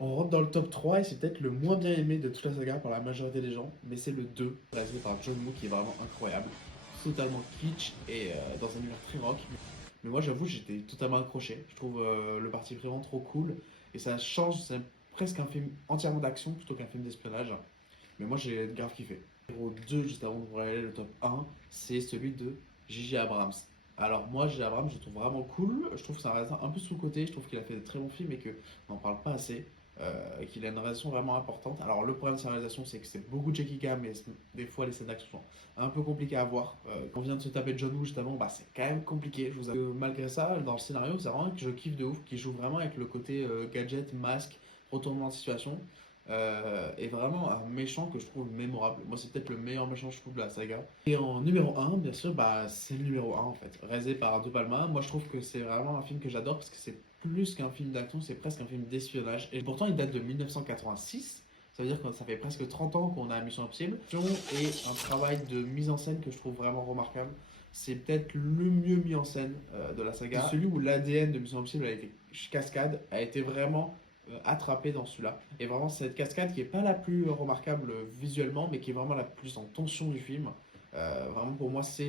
On rentre dans le top 3 et c'est peut-être le moins bien aimé de toute la saga par la majorité des gens, mais c'est le 2, réalisé par John Woo qui est vraiment incroyable. Totalement kitsch et dans un univers très rock. Mais moi j'avoue, j'étais totalement accroché. Je trouve le parti vraiment trop cool et ça change, c'est presque un film entièrement d'action plutôt qu'un film d'espionnage. Mais moi j'ai grave kiffé. Numéro 2, juste avant de révéler le top 1, c'est celui de J.J. Abrams. Alors moi, J.J. Abrams, je le trouve vraiment cool. Je trouve que c'est un réalisateur un peu sous-côté. Je trouve qu'il a fait de très bons films et qu'on n'en parle pas assez. Qu'il a une réalisation vraiment importante. Alors le problème de sa réalisation, c'est que c'est beaucoup de Jackie Chan, mais des fois les scènes d'action sont un peu compliquées à voir. Quand on vient de se taper John Woo juste avant, bah, c'est quand même compliqué. Je vous avoue. Malgré ça, dans le scénario, c'est vraiment que je kiffe de ouf, qui joue vraiment avec le côté gadget, masque, retournement de situation. Et vraiment un méchant que je trouve mémorable. Moi, c'est peut-être le meilleur méchant, je trouve, de la saga. Et en numéro un bien sûr, bah, c'est le numéro un en fait. Réalisé par De Palma. Moi, je trouve que c'est vraiment un film que j'adore parce que c'est plus qu'un film d'action, c'est presque un film d'espionnage. Et pourtant, il date de 1986. Ça veut dire que ça fait presque 30 ans qu'on a Mission Impossible. Et un travail de mise en scène que je trouve vraiment remarquable. C'est peut-être le mieux mis en scène de la saga. C'est celui où l'ADN de Mission Impossible a été cascade, a été vraiment attrapé dans celui-là. Et vraiment, cette cascade qui est pas la plus remarquable visuellement, mais qui est vraiment la plus en tension du film. Vraiment, pour moi, c'est